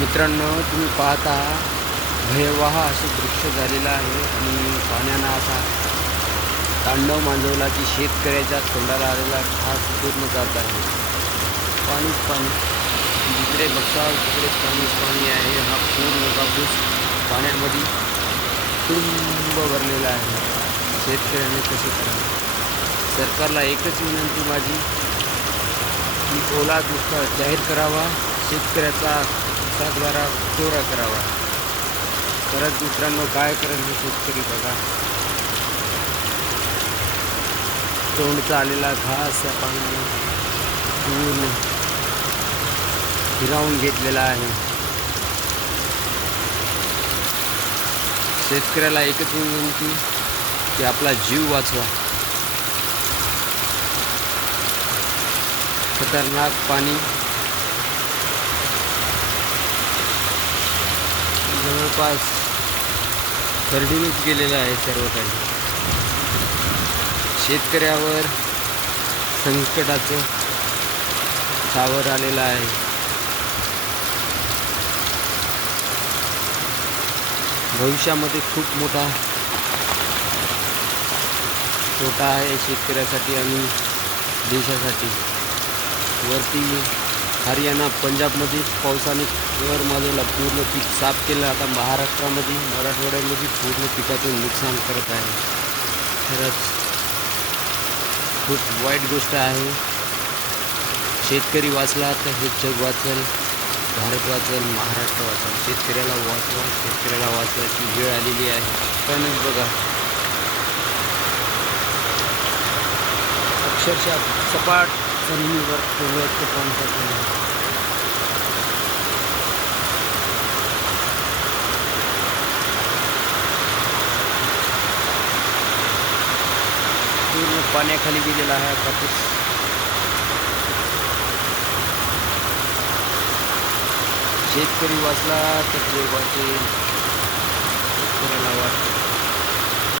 मित्रांनो तुम्ही पाहता भयवाह असे दृश्य झालेलं आहे आणि पाण्यानं असा तांडव मांजवला की शेतकऱ्याच्या तोंडाला आलेला घास पूर्ण जात आहे. पाणीच पाणी. जिकडे बघता तिकडे पाणीच पाणी आहे. हा पूर्ण कापूस पाण्यामध्ये तुंब भरलेला आहे. शेतकऱ्याने कसे करावे? सरकारला एकच विनंती माझी की ओला दुष्काळ जाहीर करावा. शेतकऱ्याचा सातबारा कोरा करावा. परत मित्रांनो काय करेल हे शेतकरी बघा. तोंडचा आलेला घास या पाण्याने. पूर्ण हिरावून घेतलेला आहे. शेतकऱ्याला एकच विनंती की आपला जीव वाचवा. खतरनाक पाणी जवळपास खरडूनच गेलेलं आहे सर्व काही. शेतकऱ्यावर संकटाचं सावर आलेलं आहे. भविष्यामध्ये खूप मोठा तोटा आहे शेतकऱ्यासाठी आणि देशासाठी. वरती हरियाणा पंजाबमध्ये पावसाने कर पूर्ण पीक साफ केलं. आता महाराष्ट्रामध्ये मराठवाड्यामध्ये पूर्ण पिकाचं नुकसान करत आहे. खरंच खूप वाईट गोष्ट आहे. शेतकरी वाचला तर हे जग वाचल भारत वाचल महाराष्ट्र वाचल. शेतकऱ्याला वाचवा शेतकऱ्याला वाचवायची वेळ आलेली आहे. पणच बघा अक्षरशः सपाट जमिनीवर कोवळ्याचं पाणी टाकलेलं आहे पूर्ण पाण्याखाली गेलेला आहे हा। कापूस शेतकरी वाचला तर जग वाचेल शेतकऱ्याला वाच